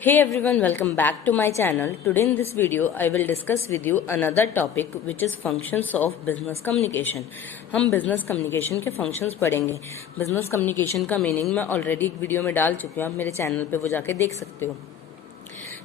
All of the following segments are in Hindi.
Hey everyone, welcome back to my channel. Today in this video, I will discuss with you another topic which is functions of business communication. हम business communication के functions पढ़ेंगे. Business communication का meaning मैं already एक वीडियो में डाल चुकी हूँ, आप मेरे चैनल पे वो जाके देख सकते हो.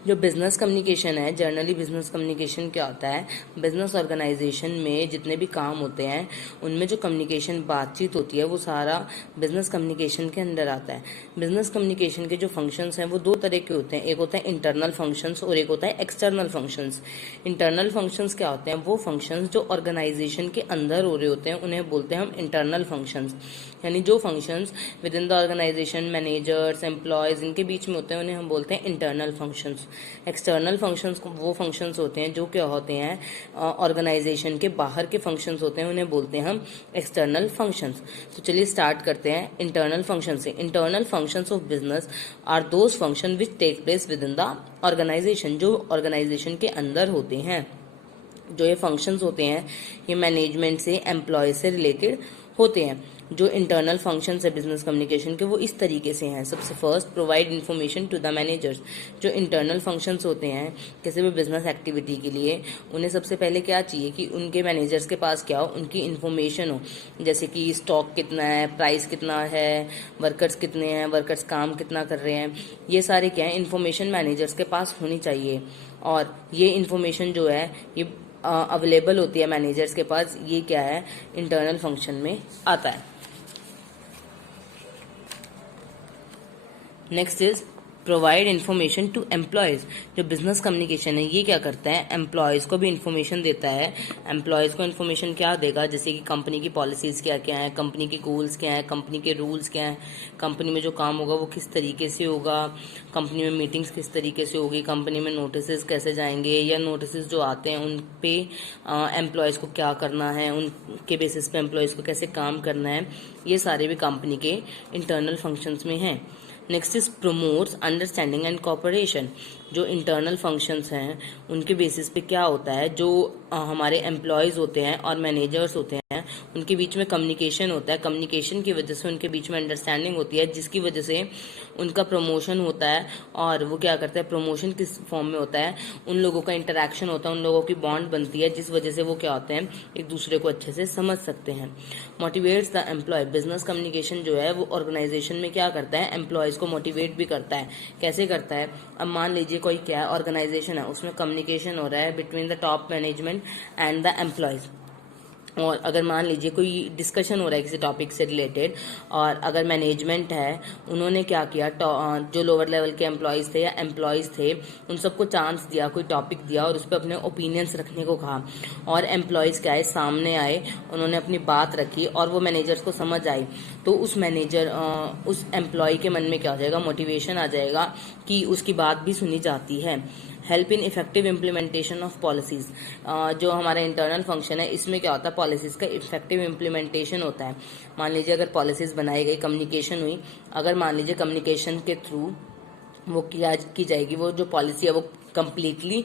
जो बिजनेस कम्युनिकेशन है, जनरली बिजनेस कम्युनिकेशन क्या होता है, बिजनेस ऑर्गेनाइजेशन में जितने भी काम होते हैं उनमें जो कम्युनिकेशन बातचीत होती है वो सारा बिजनेस कम्युनिकेशन के अंदर आता है. बिजनेस कम्युनिकेशन के जो फंक्शंस हैं वो दो तरह के होते हैं, एक होता है इंटरनल फंक्शंस और एक होता है एक्सटर्नल फंक्शंस. इंटरनल फंक्शंस क्या होते हैं, वो फंक्शंस जो ऑर्गेनाइजेशन के अंदर हो रहे होते हैं उन्हें बोलते हैं हम इंटरनल फंक्शंस. यानी जो functions within the organisation, managers, employees इनके बीच में होते हैं उन्हें हम बोलते हैं इंटरनल फंक्शंस. एक्सटर्नल फंक्शंस वो फंक्शंस होते हैं जो क्या होते हैं, ऑर्गेनाइजेशन के बाहर के फंक्शंस होते हैं, उन्हें बोलते हैं हम एक्सटर्नल फंक्शंस. तो चलिए स्टार्ट करते हैं इंटरनल फंक्शन से. Internal functions of business are those function which take place within the organisation, जो ऑर्गेनाइजेशन के अंदर होते हैं. जो ये फंक्शंस होते हैं ये मैनेजमेंट से, एम्प्लॉय से रिलेटेड होते हैं. जो इंटरनल फंक्शंस है बिजनेस कम्युनिकेशन के वो इस तरीके से हैं. सबसे first, provide information to the managers. जो इंटरनल फंक्शंस होते हैं किसी भी बिजनेस एक्टिविटी के लिए, उन्हें सबसे पहले क्या चाहिए कि उनके मैनेजर्स के पास क्या हो, उनकी इन्फॉर्मेशन हो. जैसे कि स्टॉक कितना है, प्राइस कितना है, वर्कर्स कितने हैं, वर्कर्स काम कितना कर रहे हैं, ये सारे क्या है इन्फॉर्मेशन मैनेजर्स के पास होनी चाहिए. और ये इन्फॉर्मेशन जो है ये अवेलेबल होती है मैनेजर्स के पास. ये क्या है, इंटरनल फंक्शन में आता है. Next is provide information to employees. जो बिजनेस कम्युनिकेशन है ये क्या करता है, एम्प्लॉयज को भी इन्फॉर्मेशन देता है. एम्प्लॉयज को इन्फॉर्मेशन क्या देगा, जैसे कि कंपनी की पॉलिसीज क्या क्या है, कंपनी के गोल्स क्या है, कंपनी के रूल्स क्या है, कंपनी में जो काम होगा वो किस तरीके से होगा, कंपनी में मीटिंग्स किस तरीके से होगी, कंपनी में नोटिस कैसे जाएंगे, या नोटिस जो आते हैं उन पे एम्प्लॉयज को क्या करना है, उनके बेसिस पे एम्प्लॉयज को कैसे काम करना है. ये सारे भी कंपनी के इंटरनल फंक्शंस में हैं. Next is promotes understanding and cooperation. जो इंटरनल फंक्शंस हैं उनके बेसिस पे क्या होता है, जो हमारे एम्प्लॉयज होते हैं और मैनेजर्स होते हैं उनके बीच में कम्युनिकेशन होता है. कम्युनिकेशन की वजह से उनके बीच में अंडरस्टैंडिंग होती है जिसकी वजह से उनका प्रमोशन होता है. और वो क्या करता है, प्रमोशन किस फॉर्म में होता है, उन लोगों का इंटरेक्शन होता है, उन लोगों की बॉन्ड बनती है जिस वजह से वो क्या होते हैं एक दूसरे को अच्छे से समझ सकते हैं. Motivates the employee. Business communication जो है वो ऑर्गेनाइजेशन में क्या करता है, एम्प्लॉयज को मोटिवेट भी करता है. कैसे करता है, अब मान लीजिए कोई क्या है ऑर्गेनाइजेशन है, उसमें कम्युनिकेशन हो रहा है between the top management and the employees. और अगर मान लीजिए कोई डिस्कशन हो रहा है किसी टॉपिक से रिलेटेड, और अगर मैनेजमेंट है उन्होंने क्या किया, जो लोअर लेवल के एम्प्लॉयज थे या एम्प्लॉयज थे उन सबको चांस दिया, कोई टॉपिक दिया और उस पर अपने ओपिनियंस रखने को कहा. और एम्प्लॉयज क्या है, सामने आए, उन्होंने अपनी बात रखी और वो मैनेजर्स को समझ आई. तो उस एम्प्लॉय के मन में क्या हो जाएगा, मोटिवेशन आ जाएगा कि उसकी बात भी सुनी जाती है. Help in effective implementation of policies. जो हमारा इंटरनल फंक्शन है इसमें क्या होता है, पॉलिसीज का इफेक्टिव इम्प्लीमेंटेशन होता है. मान लीजिए अगर पॉलिसीज बनाई गई, कम्युनिकेशन हुई, अगर मान लीजिए कम्युनिकेशन के थ्रू वो की जाएगी, वो जो पॉलिसी है वो कम्प्लीटली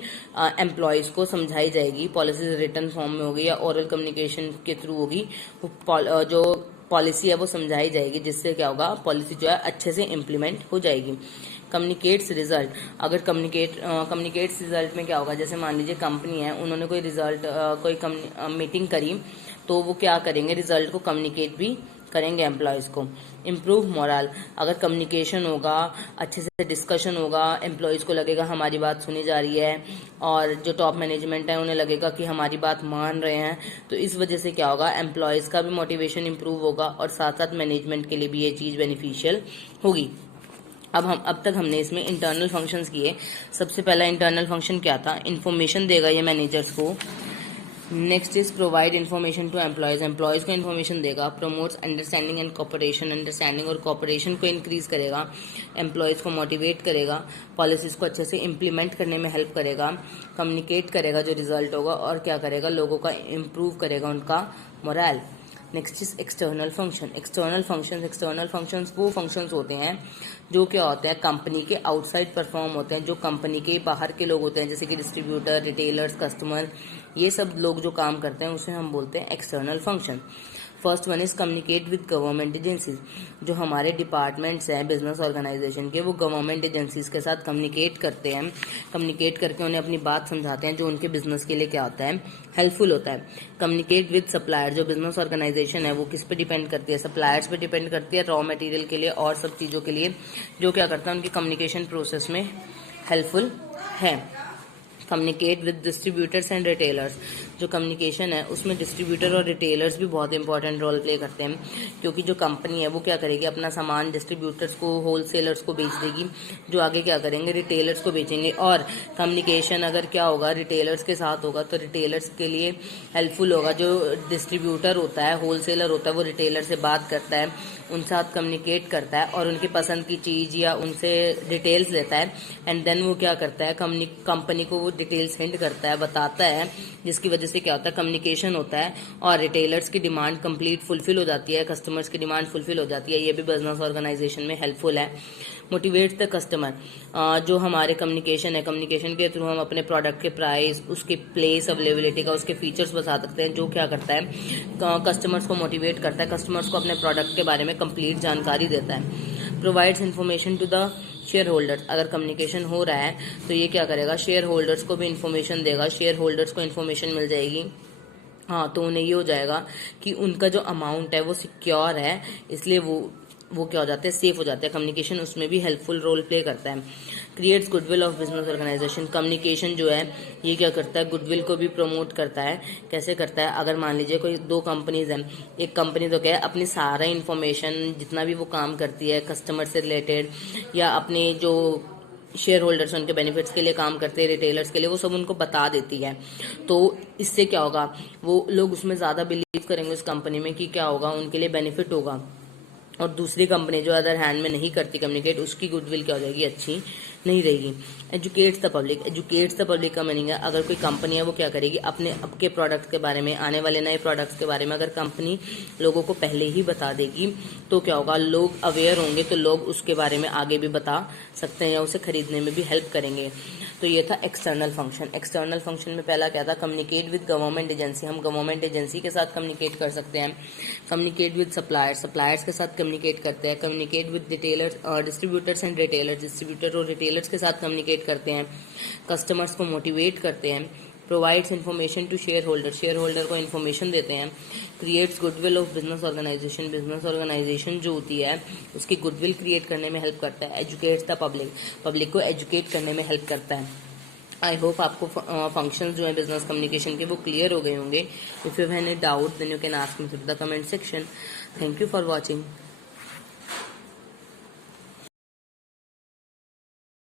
एम्प्लॉयज को समझाई जाएगी. पॉलिसीज रिटन फॉर्म में होगी या ओरल कम्युनिकेशन के थ्रू होगी, वो जो पॉलिसी है वो समझाई जाएगी जिससे क्या होगा, पॉलिसी जो है अच्छे से इम्प्लीमेंट हो जाएगी. Communicates result. अगर कम्युनिकेट्स रिजल्ट में क्या होगा, जैसे मान लीजिए कंपनी है, उन्होंने कोई रिजल्ट कोई मीटिंग करी तो वो क्या करेंगे, रिजल्ट को कम्युनिकेट भी करेंगे एम्प्लॉयज को. Improve moral. अगर कम्युनिकेशन होगा, अच्छे से डिस्कशन होगा, एम्प्लॉयज को लगेगा हमारी बात सुनी जा रही है और जो टॉप मैनेजमेंट है उन्हें लगेगा कि हमारी बात मान रहे हैं, तो इस वजह से क्या होगा, एम्प्लॉयज का भी मोटिवेशन इंप्रूव होगा और साथ साथ मैनेजमेंट के लिए भी ये चीज़ बेनिफिशियल होगी. अब तक हमने इसमें इंटरनल फंक्शंस किए. सबसे पहला इंटरनल फंक्शन क्या था, इन्फॉर्मेशन देगा ये मैनेजर्स को. Next is provide information to employees. Employees को इन्फॉर्मेशन देगा. Promotes understanding and cooperation. Understanding और कोऑपरेशन को इंक्रीज करेगा. एम्प्लॉयज को मोटिवेट करेगा. पॉलिसीज को अच्छे से इम्प्लीमेंट करने में हेल्प करेगा. कम्युनिकेट करेगा जो रिजल्ट होगा और क्या करेगा, लोगों का इम्प्रूव करेगा उनका moral. Next is external function. External functions वो फंक्शंस होते हैं जो क्या होते हैं, कंपनी के आउटसाइड परफॉर्म होते हैं. जो कंपनी के बाहर के लोग होते हैं जैसे कि डिस्ट्रीब्यूटर, रिटेलर्स, कस्टमर, ये सब लोग जो काम करते हैं उसे हम बोलते हैं external function. First one is communicate with government agencies. जो हमारे डिपार्टमेंट्स हैं बिजनेस ऑर्गेनाइजेशन के, वो गवर्नमेंट एजेंसीज के साथ कम्युनिकेट करते हैं, कम्युनिकेट करके उन्हें अपनी बात समझाते हैं जो उनके बिजनेस के लिए क्या होता है, हेल्पफुल होता है। Communicate with supplier. जो बिजनेस ऑर्गेनाइजेशन है वो किस पे डिपेंड करती है, सप्लायर्स पे डिपेंड करती है रॉ मटेरियल के लिए और सब चीज़ों के लिए, जो क्या करता है उनकी कम्युनिकेशन प्रोसेस में हेल्पफुल है। Communicate with distributors and retailers. जो कम्युनिकेशन है उसमें डिस्ट्रीब्यूटर और रिटेलर्स भी बहुत इंपॉर्टेंट रोल प्ले करते हैं, क्योंकि जो कंपनी है वो क्या करेगी, अपना सामान डिस्ट्रीब्यूटर्स को, होलसेलर्स को बेच देगी, जो आगे क्या करेंगे, रिटेलर्स को बेचेंगे। और कम्युनिकेशन अगर क्या होगा, रिटेलर्स के साथ होगा तो रिटेलर्स के लिए हेल्पफुल होगा। जो डिस्ट्रीब्यूटर होता है, होलसेलर होता है, वो रिटेलर से बात करता है, उनके साथ कम्युनिकेट करता है और उनकी पसंद की चीज़ या उनसे डिटेल्स लेता है, एंड देन वो क्या करता है, कंपनी को वो डिटेल्स हिंट करता है, बताता है, जिसकी वजह से क्या होता है, कम्युनिकेशन होता है और रिटेलर्स की डिमांड कंप्लीट फुलफिल हो जाती है, कस्टमर्स की डिमांड फुलफिल हो जाती है। ये भी बिजनेस ऑर्गेनाइजेशन में हेल्पफुल है। Motivate the customer. जो हमारे कम्युनिकेशन है, कम्युनिकेशन के थ्रू हम अपने प्रोडक्ट के प्राइस, उसके प्लेस, अवेलेबिलिटी का, उसके फीचर्स बता सकते हैं, जो क्या करता है, कस्टमर्स को मोटिवेट करता है, कस्टमर्स को अपने प्रोडक्ट के बारे में कंप्लीट जानकारी देता है। Provides information to the shareholders. अगर कम्युनिकेशन हो रहा है तो ये क्या करेगा, शेयर होल्डर्स को भी इन्फॉर्मेशन देगा, शेयर होल्डर्स को इन्फॉर्मेशन मिल जाएगी। हाँ, तो उन्हें ये हो जाएगा कि उनका जो अमाउंट है वो सिक्योर है, इसलिए वो क्या हो जाते हैं, सेफ हो जाते हैं। कम्युनिकेशन उसमें भी हेल्पफुल रोल प्ले करता है। Creates goodwill of business organisation. Communication जो है ये क्या करता है, गुडविल को भी प्रमोट करता है। कैसे करता है, अगर मान लीजिए कोई दो कंपनीज हैं, एक कंपनी तो क्या है, अपनी सारा इन्फॉर्मेशन जितना भी वो काम करती है कस्टमर से रिलेटेड या अपने जो शेयर होल्डर्स उनके बेनिफिट्स के लिए काम करते हैं, रिटेलर्स के लिए, वो सब उनको बता देती है। तो इससे क्या होगा, वो लोग उसमें ज़्यादा बिलीव करेंगे उस कंपनी में कि क्या होगा, उनके लिए बेनिफिट होगा। और दूसरी कंपनी जो अदर हैंड में नहीं करती कम्युनिकेट, उसकी गुडविल क्या हो जाएगी, अच्छी नहीं रहेगी। Educates the public. Educates the public का मीनिंग है, अगर कोई कंपनी है वो क्या करेगी, अपने अब के प्रोडक्ट्स के बारे में, आने वाले नए प्रोडक्ट्स के बारे में अगर कंपनी लोगों को पहले ही बता देगी तो क्या होगा, लोग अवेयर होंगे, तो लोग उसके बारे में आगे भी बता सकते हैं या उसे खरीदने में भी हेल्प करेंगे। तो ये था एक्सटर्नल फंक्शन। एक्सटर्नल फंक्शन में पहला क्या था, कम्युनिकेट विद गवर्नमेंट एजेंसी। हम गवर्नमेंट एजेंसी के साथ कम्युनिकेट कर सकते हैं। कम्युनिकेट विद सप्लायर्स, सप्लायर्स के साथ कम्युनिकेट करते हैं। Communicate with retailers, distributors and retailers, distributor और रिटेलर्स के साथ कम्युनिकेट करते हैं। कस्टमर्स को मोटिवेट करते हैं। Provides information to shareholder, shareholder को इन्फॉर्मेशन देते हैं। Creates goodwill of business organisation, business organisation जो होती है उसकी गुडविल क्रिएट करने में हेल्प करता है। एजुकेट्स द पब्लिक, पब्लिक को एजुकेट करने में हेल्प करता है। आई होप आपको फंक्शंस जो है बिजनेस कम्युनिकेशन के वो क्लियर हो गए होंगे। If you have any doubt then you can ask me through the comment section. Thank you for watching.